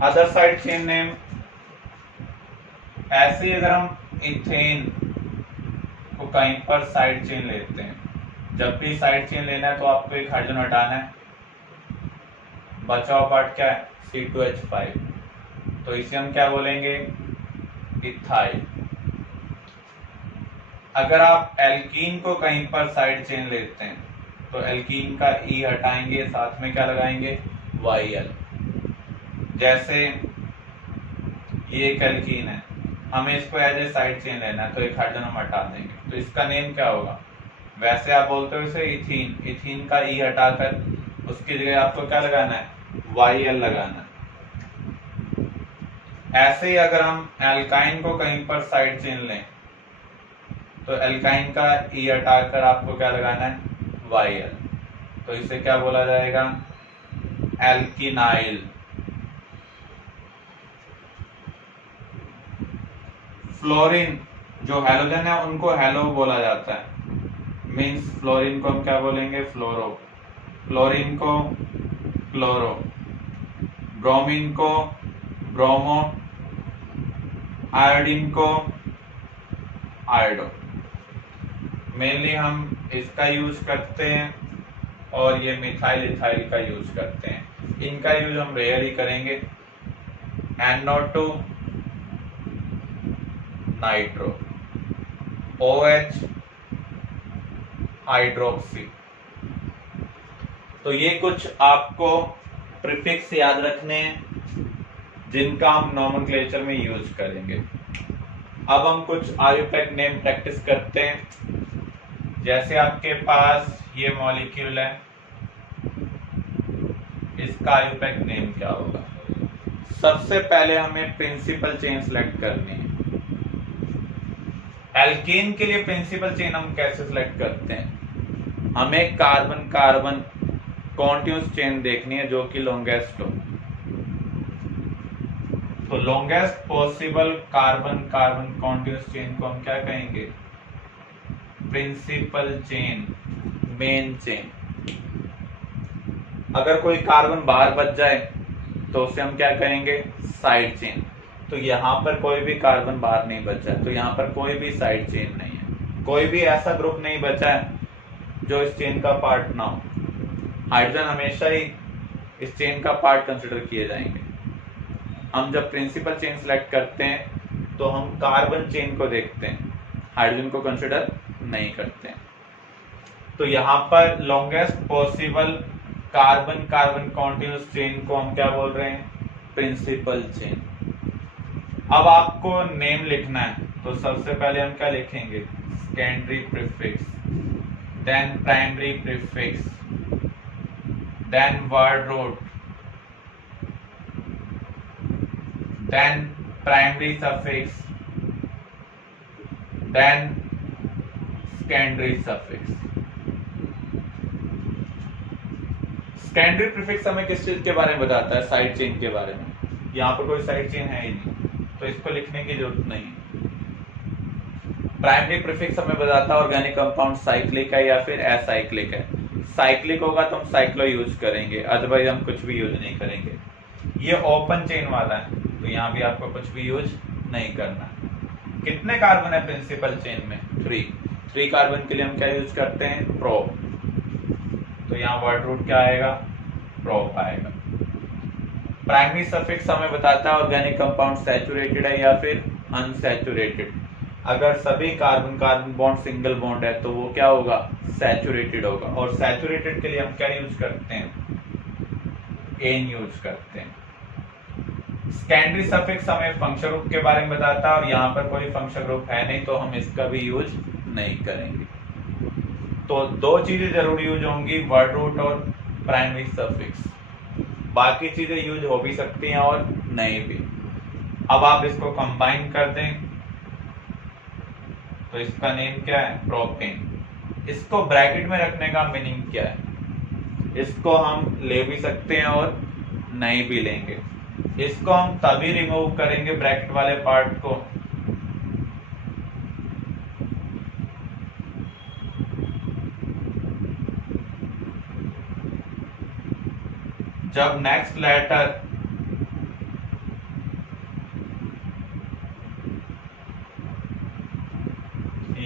Other side chain name, ऐसे ही अगर हम इथेन को कहीं पर साइड चेन लेते हैं, जब भी साइड चेन लेना है तो आपको एक हाइड्रोजन हटाना है, बचा हुआ पार्ट क्या है C2H5, तो इसे हम क्या बोलेंगे इथाइल। अगर आप एल्कीन को कहीं पर साइड चेन लेते हैं तो एल्कीन का ई हटाएंगे, साथ में क्या लगाएंगे YL। जैसे ये एक एल्कीन है, हमें इसको एज ए साइड चेन लेना है तो एक हाइड्रोजन हम हटा देंगे, तो इसका नेम क्या होगा, वैसे आप बोलते हो इसे इथीन, इथीन का ई हटाकर उसकी जगह आपको क्या लगाना है YL लगाना है। ऐसे ही अगर हम एल्काइन को कहीं पर साइड चेन लें तो एल्काइन का ई हटाकर आपको क्या लगाना है YL, तो इसे क्या बोला जाएगा एल्किनाइल। फ्लोरीन जो हैलोजन है उनको हैलो बोला जाता है, मीन्स फ्लोरीन को हम क्या बोलेंगे फ्लोरो, क्लोरीन को क्लोरो, ब्रोमीन को ब्रोमो, आयोडीन को आयोडो। मेनली हम इसका यूज करते हैं और ये मिथाइल इथाइल का यूज करते हैं, इनका यूज हम रेयर ही करेंगे। NO2 nitro, OH hydroxy. तो ये कुछ आपको प्रीफिक्स याद रखने हैं जिनका हम नॉमेनक्लेचर में यूज करेंगे। अब हम कुछ आयुपैक नेम प्रैक्टिस करते हैं। जैसे आपके पास ये मॉलिक्यूल है, इसका आयुपैक नेम क्या होगा। सबसे पहले हमें प्रिंसिपल चेन सेलेक्ट करनी है। एल्केन के लिए प्रिंसिपल चेन हम कैसे सिलेक्ट करते हैं, हमें कार्बन कार्बन कॉन्टिन्यूस चेन देखनी है जो कि लॉन्गेस्ट हो। तो longest possible carbon carbon continuous chain को हम क्या कहेंगे प्रिंसिपल चेन, मेन चेन। अगर कोई कार्बन बाहर बच जाए तो उसे हम क्या कहेंगे साइड चेन। तो यहाँ पर कोई भी कार्बन बाहर नहीं बचा है, तो यहाँ पर कोई भी साइड चेन नहीं है, कोई भी ऐसा ग्रुप नहीं बचा है जो इस चेन का पार्ट ना हो। हाइड्रोजन हमेशा ही इस चेन का पार्ट कंसिडर किए जाएंगे। हम जब प्रिंसिपल चेन सेलेक्ट करते हैं तो हम कार्बन चेन को देखते हैं, हाइड्रोजन को कंसिडर नहीं करते हैं। तो यहाँ पर longest possible carbon carbon continuous chain को हम क्या बोल रहे हैं प्रिंसिपल चेन। अब आपको नेम लिखना है तो सबसे पहले हम क्या लिखेंगे secondary prefix, then primary prefix, then word root, then primary suffix, then secondary suffix. Secondary prefix हमें किस चीज के बारे में बताता है साइड चेन के बारे में। यहाँ पर कोई साइड चेन है ही नहीं तो इसको लिखने की जरूरत नहीं। प्राइमरी प्रीफिक्स हमें बताता है ऑर्गेनिक कंपाउंड साइक्लिक है या फिर असाइक्लिक है। साइक्लिक होगा तो हम साइक्लो यूज करेंगे, अदरवाइज हम कुछ भी यूज नहीं करेंगे। ये ओपन चेन वाला है तो यहाँ भी आपको कुछ भी यूज नहीं करना। कितने कार्बन है प्रिंसिपल चेन में 3 कार्बन के लिए हम क्या यूज करते हैं प्रो, तो यहाँ वर्ड रूट क्या आएगा प्रोप आएगा। प्राइमरी सफिक्स हमें बताता है ऑर्गेनिक कंपाउंड सैचुरेटेड है या फिर अनसैचुरेटेड। अगर सभी carbon carbon bond single bond है तो वो क्या होगा सैचुरेटेड होगा, और सैचुरेटेड के लिए हम क्या यूज करते हैं एन यूज करते हैं। सेकेंडरी सफिक्स हमें फंक्शन ग्रुप के बारे में बताता है और यहाँ पर कोई फंक्शन ग्रुप है नहीं तो हम इसका भी यूज नहीं करेंगे। तो 2 चीजें जरूर यूज होंगी वर्ड रूट और प्राइमरी सफिक्स, बाकी चीजें यूज हो भी सकती हैं और नहीं भी। अब आप इसको कंबाइन कर दें तो इसका नेम क्या है प्रोपेन। इसको ब्रैकेट में रखने का मीनिंग क्या है, इसको हम ले भी सकते हैं और नहीं भी लेंगे। इसको हम तभी रिमूव करेंगे ब्रैकेट वाले पार्ट को जब नेक्स्ट लेटर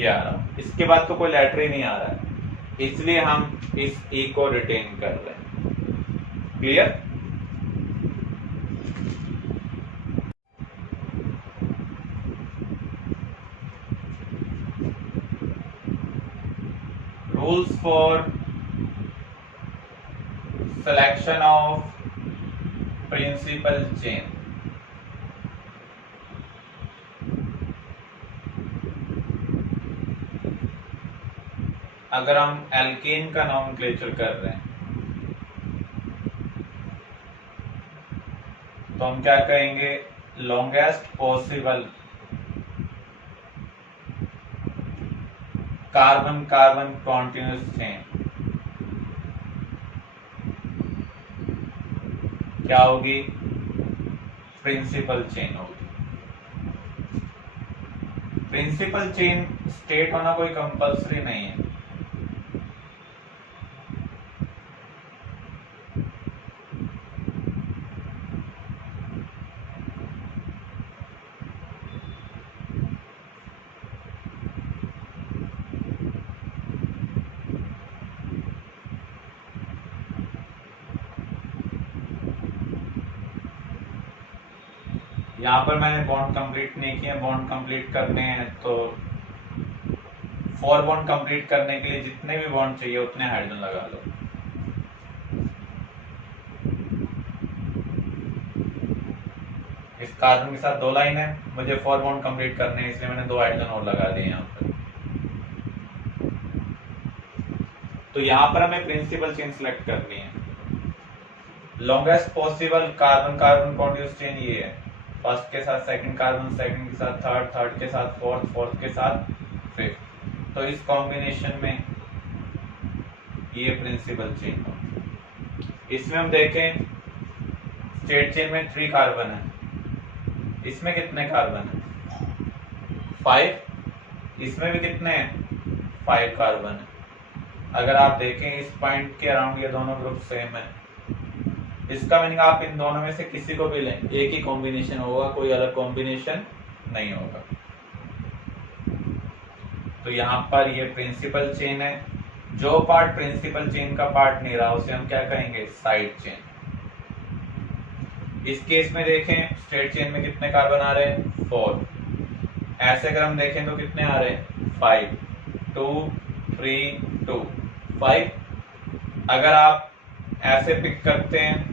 ये आ रहा, इसके बाद तो कोई लेटर ही नहीं आ रहा है, इसलिए हम इस ई को रिटेन कर रहे हैं। Clear? Rules for selection of principal chain। अगर हम एल्केन का नॉमेनक्लेचर कर रहे हैं तो हम क्या कहेंगे, longest possible carbon carbon continuous chain क्या होगी, प्रिंसिपल चेन होगी। प्रिंसिपल चेन स्टेट होना कोई कंपल्सरी नहीं है, यहाँ पर मैंने बॉन्ड कंप्लीट नहीं किया, बॉन्ड कंप्लीट करने हैं तो 4 बॉन्ड कंप्लीट करने के लिए जितने भी बॉन्ड चाहिए उतने हाइड्रोजन लगा लो। इस कार्बन के साथ 2 लाइन है, मुझे 4 बॉन्ड कंप्लीट करने हैं, इसलिए मैंने 2 हाइड्रोजन और लगा दिए यहाँ पर। तो यहाँ पर हमें प्रिंसिपल चेन सिलेक्ट करनी है। Longest possible carbon carbon continuous chain ये है, फर्स्ट के साथ सेकंड कार्बन, सेकंड के साथ थर्ड, थर्ड के साथ फोर्थ, फोर्थ के साथ फिफ्थ। तो इस कॉम्बिनेशन में ये प्रिंसिपल चेन हो। इसमें हम देखें स्टेट चेन में 3 कार्बन है, इसमें कितने कार्बन है, 5। इसमें भी कितने हैं, 5 कार्बन है। अगर आप देखें इस पॉइंट के अराउंड ये दोनों ग्रुप सेम है, इसका मीनिंग आप इन दोनों में से किसी को भी लें, एक ही कॉम्बिनेशन होगा, कोई अलग कॉम्बिनेशन नहीं होगा। तो यहाँ पर ये प्रिंसिपल चेन है। जो पार्ट प्रिंसिपल चेन का पार्ट नहीं रहा उसे हम क्या कहेंगे, साइड चेन। इस केस में देखें स्ट्रेट चेन में कितने कार्बन आ रहे हैं, 4। ऐसे अगर हम देखें तो कितने आ रहे हैं, 5, 2, 3, 2, 5। अगर आप ऐसे पिक करते हैं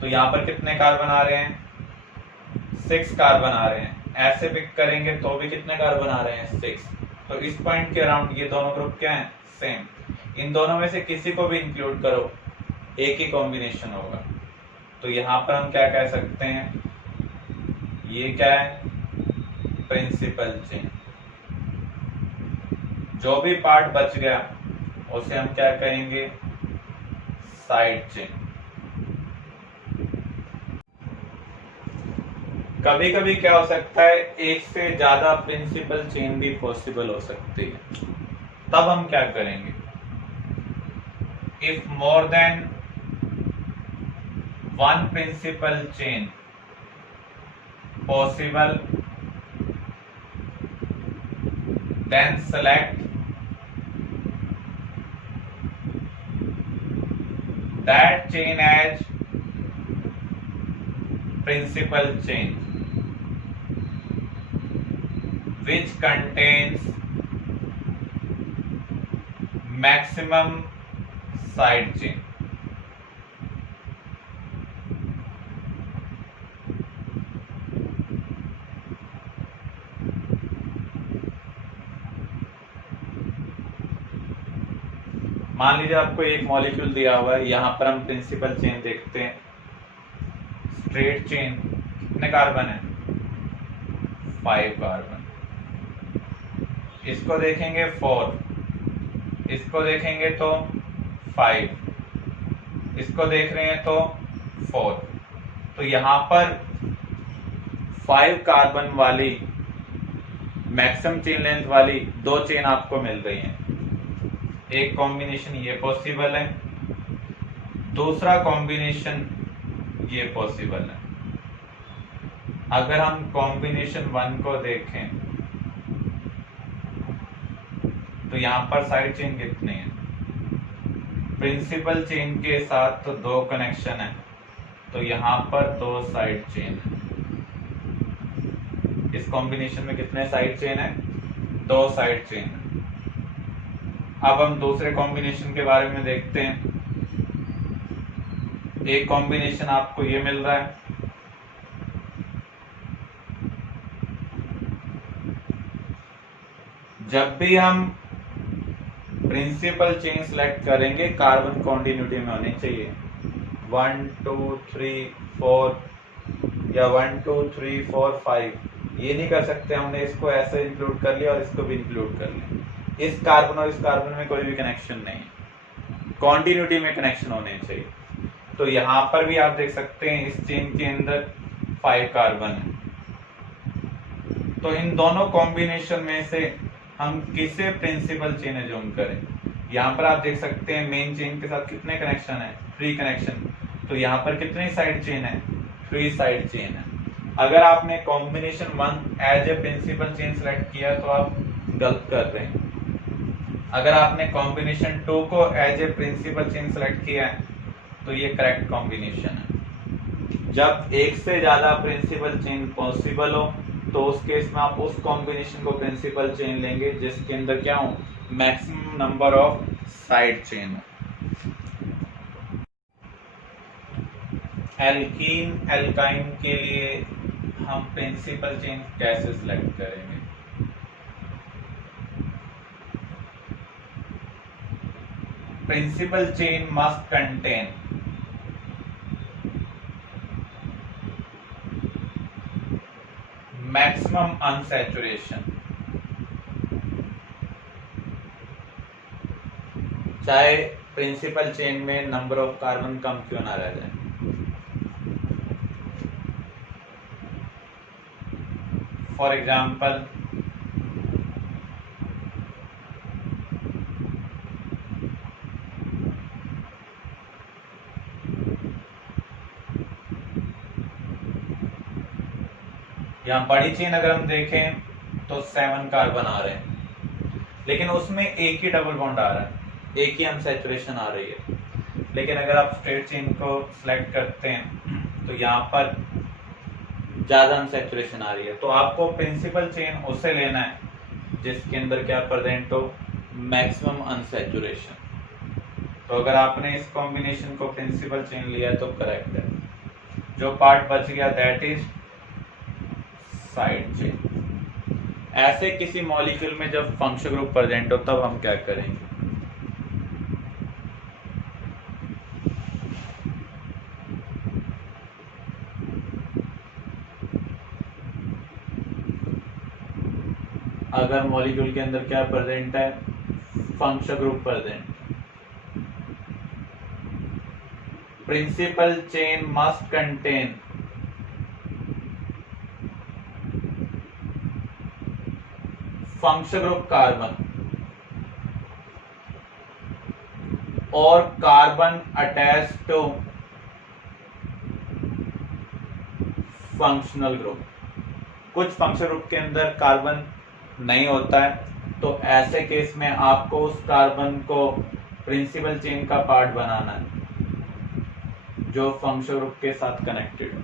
तो यहाँ पर कितने कार्बन आ रहे हैं, 6 कार्बन आ रहे हैं। ऐसे पिक करेंगे तो भी कितने कार्बन आ रहे हैं, 6। तो इस पॉइंट के अराउंड ये दोनों ग्रुप क्या है, सेम। इन दोनों में से किसी को भी इंक्लूड करो, एक ही कॉम्बिनेशन होगा। तो यहाँ पर हम क्या कह सकते हैं, ये क्या है, प्रिंसिपल चेन। जो भी पार्ट बच गया उसे हम क्या कहेंगे, साइड चेन। कभी कभी क्या हो सकता है, एक से ज्यादा प्रिंसिपल चेन भी पॉसिबल हो सकती है, तब हम क्या करेंगे, if more than 1 principal chain possible then select that chain as principal chain which contains maximum side chain। मान लीजिए आपको एक मॉलिक्यूल दिया हुआ है, यहां पर हम प्रिंसिपल चेन देखते हैं, स्ट्रेट चेन कितने कार्बन है, 5 कार्बन। इसको देखेंगे 4, इसको देखेंगे तो 5, इसको देख रहे हैं तो 4। तो यहां पर 5 कार्बन वाली मैक्सिमम चेन लेंथ वाली 2 चेन आपको मिल रही हैं। एक कॉम्बिनेशन ये पॉसिबल है, दूसरा कॉम्बिनेशन ये पॉसिबल है। अगर हम कॉम्बिनेशन 1 को देखें तो यहाँ पर साइड चेन कितनी है? प्रिंसिपल चेन के साथ तो 2 कनेक्शन है, तो यहाँ पर 2 साइड चेन है। इस कॉम्बिनेशन में कितने साइड चेन है? 2 साइड चेन है। अब हम दूसरे कॉम्बिनेशन के बारे में देखते हैं। एक कॉम्बिनेशन आपको ये मिल रहा है, जब भी हम प्रिंसिपल चेन सेलेक्ट करेंगे कार्बन कॉन्टिन्यूटी में होनी चाहिए। 1 2 3 4 या 1 2 3 4 5 ये नहीं कर सकते हमने इसको ऐसे इंक्लूड कर लिया और इसको भी इंक्लूड कर लिया। इस कार्बन और इस कार्बन में कोई भी कनेक्शन नहीं है, कॉन्टिन्यूटी में कनेक्शन होने चाहिए। तो यहाँ पर भी आप देख सकते हैं इस चेन के अंदर 5 कार्बन है। तो इन दोनों कॉम्बिनेशन में से हम किसे प्रिंसिपल चेन एज्यूम करें? यहाँ पर आप देख सकते हैं मेन चेन के साथ कितने कनेक्शन है? 3 कनेक्शन। तो यहाँ पर कितनी साइड चेन है? 3 साइड चेन है। अगर आपने combination 1 as a principal chain select किया तो आप गलत कर रहे हैं। अगर आपने कॉम्बिनेशन 2 को as a principal chain select किया है तो ये करेक्ट कॉम्बिनेशन है। जब एक से ज्यादा प्रिंसिपल चेन पॉसिबल हो तो उस केस में आप उस कॉम्बिनेशन को प्रिंसिपल चेन लेंगे जिसके अंदर क्या हो? Maximum number of side chain हो। एल्कीन एल्काइन के लिए हम प्रिंसिपल चेन कैसे सिलेक्ट करेंगे? Principal chain must contain maximum unsaturation, चाहे प्रिंसिपल चेन में नंबर ऑफ कार्बन कम क्यों ना रह जाए। फॉर एग्जाम्पल यहाँ बड़ी चेन अगर हम देखें तो 7 कार्बन आ रहे हैं, लेकिन उसमें एक ही डबल बॉन्ड आ रहा है, एक ही अनसैचुरेशन आ रही है। लेकिन अगर आप स्ट्रेट चेन को सिलेक्ट करते हैं तो यहाँ पर ज्यादा अनसैचुरेशन आ रही है। तो आपको प्रिंसिपल चेन उसे लेना है जिसके अंदर क्या प्रेजेंट हो? Maximum unsaturation. तो अगर आपने इस कॉम्बिनेशन को प्रिंसिपल चेन लिया तो करेक्ट है। जो पार्ट बच गया दैट इज साइड चेन। ऐसे किसी मॉलिक्यूल में जब फंक्शनल ग्रुप प्रेजेंट हो तब हम क्या करेंगे? अगर मॉलिक्यूल के अंदर क्या प्रेजेंट है? Functional group present, principal chain must contain functional group carbon और carbon attach to functional group. कुछ फंक्शनल ग्रुप के अंदर कार्बन नहीं होता है, तो ऐसे केस में आपको उस कार्बन को प्रिंसिपल चेन का पार्ट बनाना है जो फंक्शनल ग्रुप के साथ कनेक्टेड हो।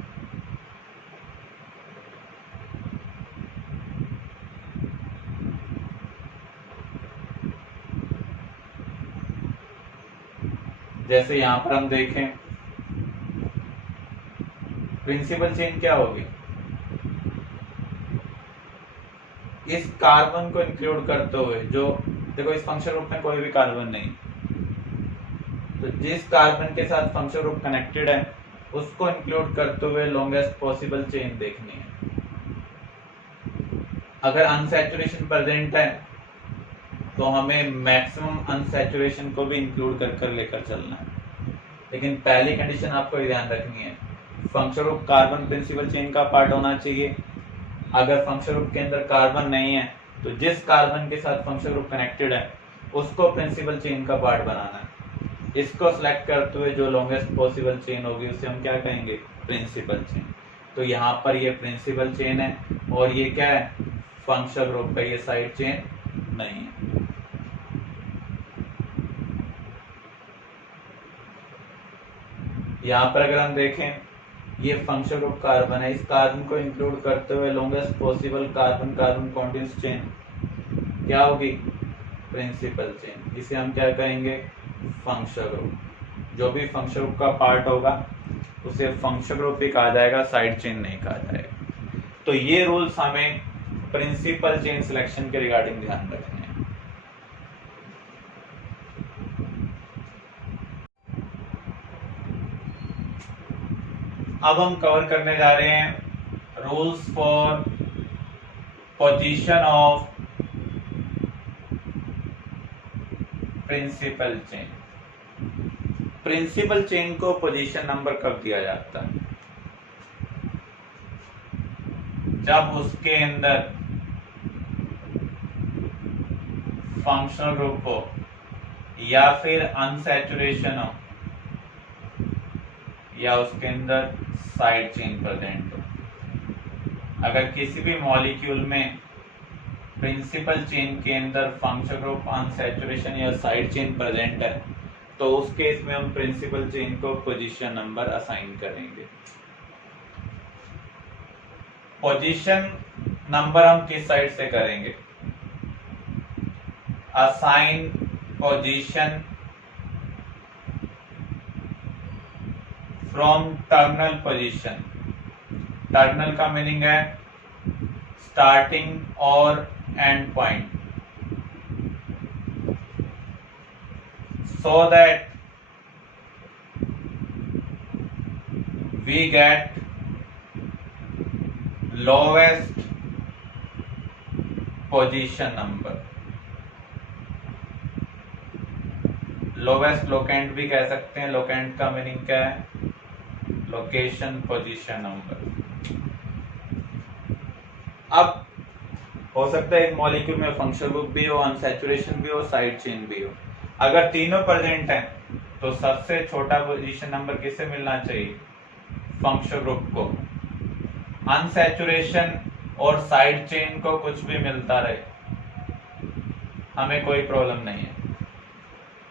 जैसे यहां पर हम देखें प्रिंसिपल चेन क्या होगी? इस कार्बन को इंक्लूड करते हुए, जो देखो इस फंक्शनल ग्रुप में कोई भी कार्बन नहीं, तो जिस कार्बन के साथ फंक्शनल ग्रुप कनेक्टेड है उसको इंक्लूड करते हुए लॉन्गेस्ट पॉसिबल चेन देखनी है। अगर अनसैचुरेशन प्रेजेंट है तो हमें मैक्सिमम अनसैचुरेशन को भी इंक्लूड कर लेकर चलना है। लेकिन पहली कंडीशन आपको ध्यान रखनी है, functional group carbon principal chain का पार्ट होना चाहिए। अगर फंक्शनल ग्रुप के अंदर कार्बन नहीं है तो जिस कार्बन के साथ फंक्शनल ग्रुप कनेक्टेड है उसको प्रिंसिपल चेन का पार्ट बनाना है। इसको सिलेक्ट करते हुए जो लॉन्गेस्ट पॉसिबल चेन होगी उसे हम क्या कहेंगे? Principal chain. तो यहाँ पर ये प्रिंसिपल चेन है और ये क्या है? फंक्शनल ग्रुप का ये साइड चेन नहीं है। यहाँ पर अगर हम देखें ये फंक्शन ग्रुप कार्बन है, इस कार्बन को इंक्लूड करते हुए longest possible carbon carbon continuous chain क्या होगी, प्रिंसिपल चेन। इसे हम क्या कहेंगे, फंक्शन ग्रुप। जो भी फंक्शन ग्रुप का पार्ट होगा उसे फंक्शन ग्रुप भी कहा जाएगा, साइड चेन नहीं कहा जाएगा। तो ये रूल्स हमें प्रिंसिपल चेन सिलेक्शन के रिगार्डिंग ध्यान रखने हैं। अब हम कवर करने जा रहे हैं rules for position of principal chain. Principal chain को पोजीशन नंबर कब दिया जाता है, जब उसके अंदर फंक्शनल ग्रुप हो या फिर अनसैचुरेशन हो या उसके अंदर साइड चेन प्रेजेंट हो। अगर किसी भी मॉलिक्यूल में प्रिंसिपल चेन के अंदर फंक्शन ग्रुप, अनसैचुरेशन या साइड चेन प्रेजेंट है तो उस केस में हम प्रिंसिपल चेन को पोजीशन नंबर असाइन करेंगे। पोजीशन नंबर हम किस साइड से करेंगे, assign position from terminal position. Terminal का मीनिंग है स्टार्टिंग और and point, so that we get lowest position number। Lowest locant भी कह सकते हैं। लोकेंट का मीनिंग क्या है, लोकेशन पोजीशन नंबर। अब हो सकता है एक मॉलिक्यूल में फंक्शनल ग्रुप भी हो, अनसैचुरेशन भी हो, साइड चेन भी हो। अगर तीनों प्रेजेंट हैं तो सबसे छोटा पोजीशन नंबर किसे मिलना चाहिए, फंक्शनल ग्रुप को। अनसैचुरेशन और साइड चेन को कुछ भी मिलता रहे, हमें कोई प्रॉब्लम नहीं है।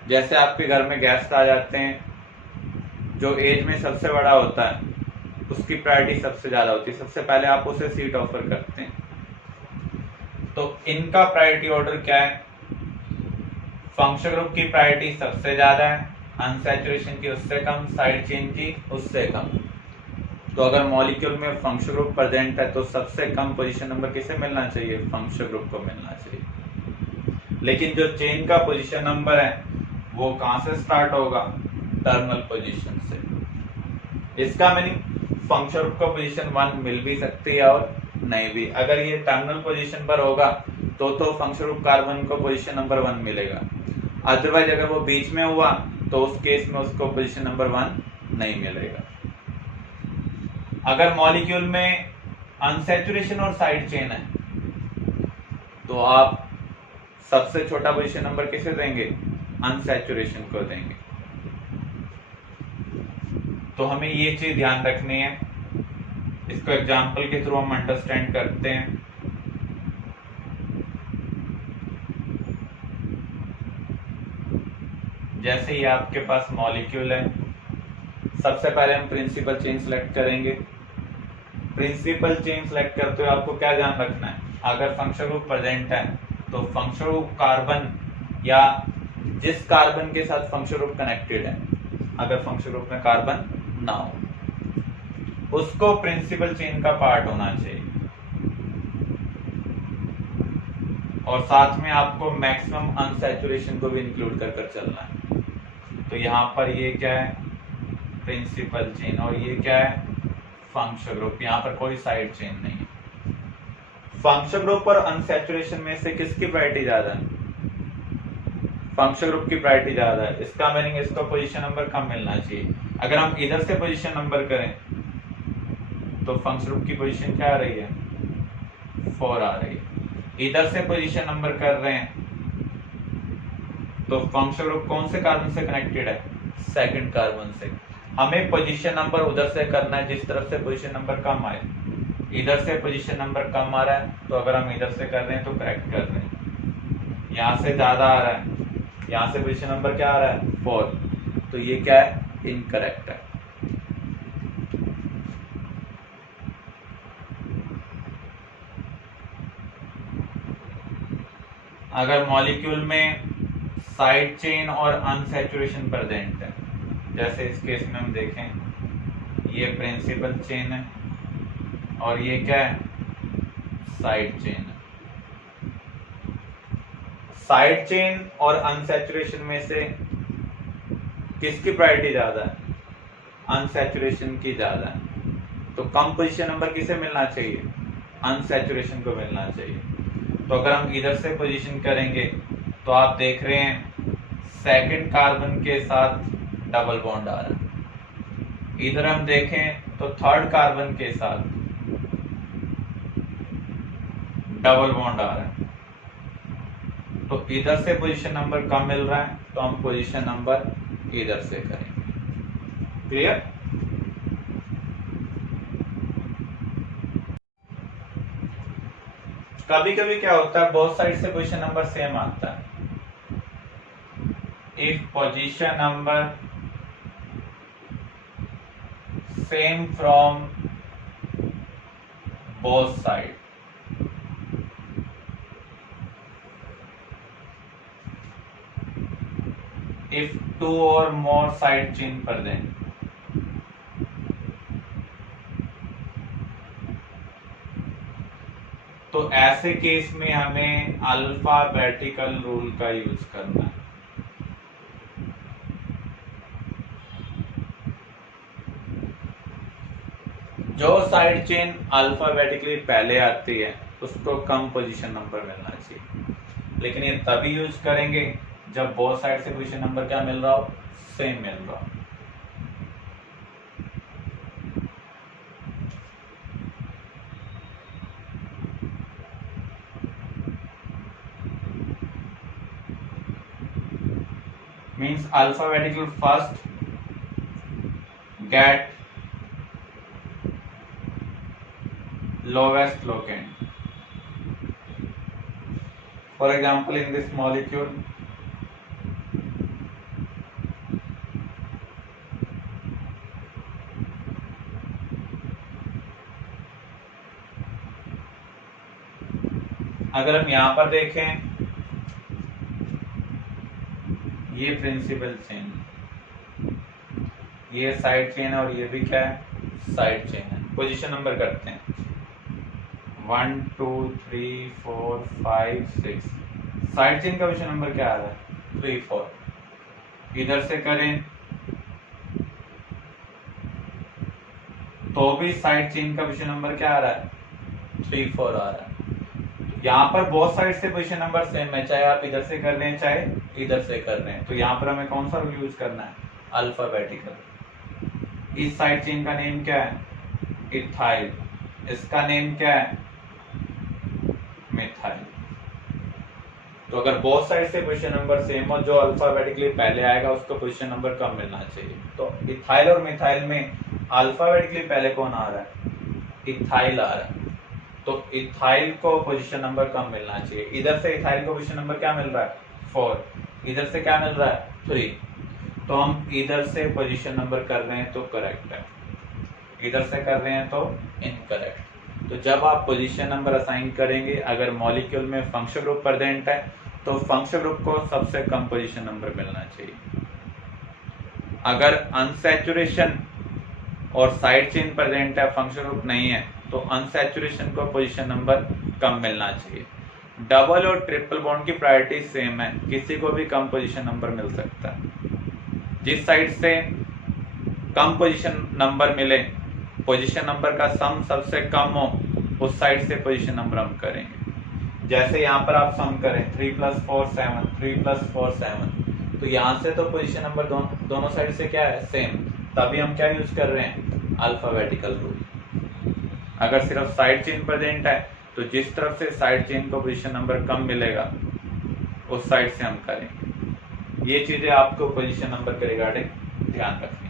जैसे आपके घर में गेस्ट आ जाते हैं, जो एज में सबसे बड़ा होता है उसकी प्रायोरिटी सबसे ज्यादा होती है, सबसे पहले आप उसे सीट ऑफर करते हैं। तो इनका प्रायोरिटी ऑर्डर क्या है, फंक्शन ग्रुप की प्रायोरिटी सबसे ज्यादा है, अनसैचुरेशन की उससे कम, साइड चेन की उससे कम। तो अगर मॉलिक्यूल में फंक्शन ग्रुप प्रेजेंट है तो सबसे कम पोजीशन नंबर किसे मिलना चाहिए, फंक्शन ग्रुप को मिलना चाहिए। लेकिन जो चेन का पोजीशन नंबर है वो कहां से स्टार्ट होगा, टर्मिनल पोजीशन से। इसका मीनिंग फंक्शन ग्रुप को पोजीशन 1 मिल भी सकती है और नहीं भी। अगर ये टर्मिनल पोजीशन पर होगा तो फंक्शन ग्रुप कार्बन को पोजीशन नंबर 1 मिलेगा। अदरवाइज अगर वो बीच में हुआ तो उस केस में उसको पोजीशन नंबर 1 नहीं मिलेगा। अगर मॉलिक्यूल में अनसैचुरेशन और साइड चेन है तो आप सबसे छोटा पोजीशन नंबर किसे देंगे, अनसैचुरेशन को देंगे। तो हमें ये चीज ध्यान रखनी है। इसको एग्जांपल के थ्रू हम अंडरस्टैंड करते हैं। जैसे ही आपके पास मॉलिक्यूल है, सबसे पहले हम प्रिंसिपल चेन सेलेक्ट करेंगे। प्रिंसिपल चेन सेलेक्ट करते हुए आपको क्या ध्यान रखना है, अगर फंक्शन ग्रुप प्रेजेंट है तो फंक्शन ग्रुप कार्बन या जिस कार्बन के साथ फंक्शन ग्रुप कनेक्टेड है, अगर फंक्शन ग्रुप में कार्बन ना हो उसको प्रिंसिपल चेन का पार्ट होना चाहिए। और साथ में आपको मैक्सिमम अनसैचुरेशन को भी इंक्लूड कर चलना है। तो यहाँ पर ये क्या है, प्रिंसिपल चेन, और ये क्या है, फंक्शन ग्रुप। यहाँ पर कोई साइड चेन नहीं है। फंक्शन ग्रुप और अनसैचुरेशन में से किसकी प्रायोरिटी ज्यादा है, फंक्शन ग्रुप की प्रायोरिटी ज्यादा है। इसका मीनिंग इसको पोजीशन नंबर कम मिलना चाहिए। अगर हम इधर से पोजीशन नंबर करें तो फंक्शन ग्रुप की पोजीशन क्या आ रही है, 4 आ रही है। इधर से पोजीशन नंबर कर रहे हैं तो फंक्शन ग्रुप कौन से कार्बन से कनेक्टेड है, सेकंड कार्बन से। हमें पोजीशन नंबर उधर से करना है जिस तरफ से पोजीशन नंबर कम आए। इधर से पोजीशन नंबर कम आ रहा है तो अगर हम इधर से कर रहे हैं तो करेक्ट कर रहे हैं। यहाँ से ज्यादा आ रहा है, यहाँ से पोजीशन नंबर क्या आ रहा है, 4, तो ये क्या है, इनकरेक्ट है। अगर मॉलिक्यूल में साइड चेन और अनसैचुरेशन प्रेजेंट है, जैसे इस केस में हम देखें ये प्रिंसिपल चेन है और ये क्या है, साइड चेन है। साइड चेन और अनसैचुरेशन में से किसकी प्रायोरिटी ज्यादा है, अनसैचुरेशन की ज्यादा है। तो कम पोजीशन नंबर किसे मिलना चाहिए, अनसैचुरेशन को मिलना चाहिए। तो अगर हम इधर से पोजीशन करेंगे तो आप देख रहे हैं सेकंड कार्बन के साथ डबल बॉन्ड आ रहा है। इधर हम देखें तो थर्ड कार्बन के साथ डबल बॉन्ड आ रहा है। तो इधर से पोजीशन नंबर कम मिल रहा है तो हम पोजीशन नंबर इधर से करेंगे। क्लियर? कभी कभी क्या होता है, बोथ साइड से पोजीशन नंबर सेम आता है। If position number same from both side, if two or more side chain present, तो ऐसे केस में हमें अल्फाबेटिकल रूल का यूज करना है। जो साइड चेन अल्फाबेटिकली पहले आती है उसको कम पोजीशन नंबर मिलना चाहिए, लेकिन ये तभी यूज करेंगे जब बोथ साइड से पोजीशन नंबर क्या मिल रहा हो, सेम मिल रहा हो। Means alphabetical first get lowest locant. For example, in this molecule, अगर हम यहां पर देखें ये प्रिंसिपल चेन, ये साइड चेन और ये भी क्या है, साइड चेन है। पोजीशन नंबर करते हैं 1 2 3 4 5 6। साइड चेन का पोजीशन नंबर क्या आ रहा है, 3 4। इधर से करें तो भी साइड चेन का पोजीशन नंबर क्या आ रहा है, 3 4 आ रहा है। यहाँ पर बहुत साइड से पोजीशन नंबर सेम है, चाहे आप इधर से कर रहे हैं चाहे इधर से कर रहे हैं। तो यहाँ पर हमें कौन सा रूल यूज करना है, अल्फाबेटिकल। इस साइड चेन का नेम क्या है, इथाइल। इसका नेम क्या है, मिथाइल। तो अगर बहुत साइड से पोजीशन नंबर सेम हो, जो अल्फाबेटिकली पहले आएगा उसको पोजीशन नंबर कम मिलना चाहिए। तो इथाइल और मिथाइल में अल्फाबेटिकली पहले कौन आ रहा है, इथाइल आ रहा है। तो इथाइल को पोजीशन नंबर कम मिलना चाहिए। इधर से इथाइल को पोजीशन नंबर क्या मिल रहा है, 4। इधर से क्या मिल रहा है, 3। तो हम इधर से पोजीशन नंबर कर रहे हैं तो करेक्ट है, इधर से कर रहे हैं तो इनकरेक्ट। तो जब आप पोजीशन नंबर असाइन करेंगे, अगर मॉलिक्यूल में फंक्शनल ग्रुप प्रेजेंट है तो फंक्शनल ग्रुप को सबसे कम पोजीशन नंबर मिलना चाहिए। अगर अनसैचुरेशन और साइड चेन प्रेजेंट है, फंक्शनल ग्रुप नहीं है, तो अनसैचुरेशन को पोजीशन नंबर कम मिलना चाहिए। डबल और ट्रिपल बॉन्ड की प्रायोरिटी सेम है, किसी को भी कम पोजीशन नंबर मिल सकता है। जिस साइड से कम पोजीशन नंबर मिले, पोजीशन नंबर का सम सबसे कम हो, उस साइड से पोजीशन नंबर हम करेंगे। जैसे यहाँ पर आप सम करें 3 + 4 7, 3 + 4 7, तो यहाँ से तो पोजीशन नंबर दोनों साइड से क्या है, सेम। तभी हम क्या यूज कर रहे हैं, अल्फाबेटिकल रूल। अगर सिर्फ साइड चेन प्रेजेंट है तो जिस तरफ से साइड चेन को पोजीशन नंबर कम मिलेगा उस साइड से हम करेंगे। ये चीजें आपको पोजीशन नंबर के रिगार्डिंग ध्यान रखना।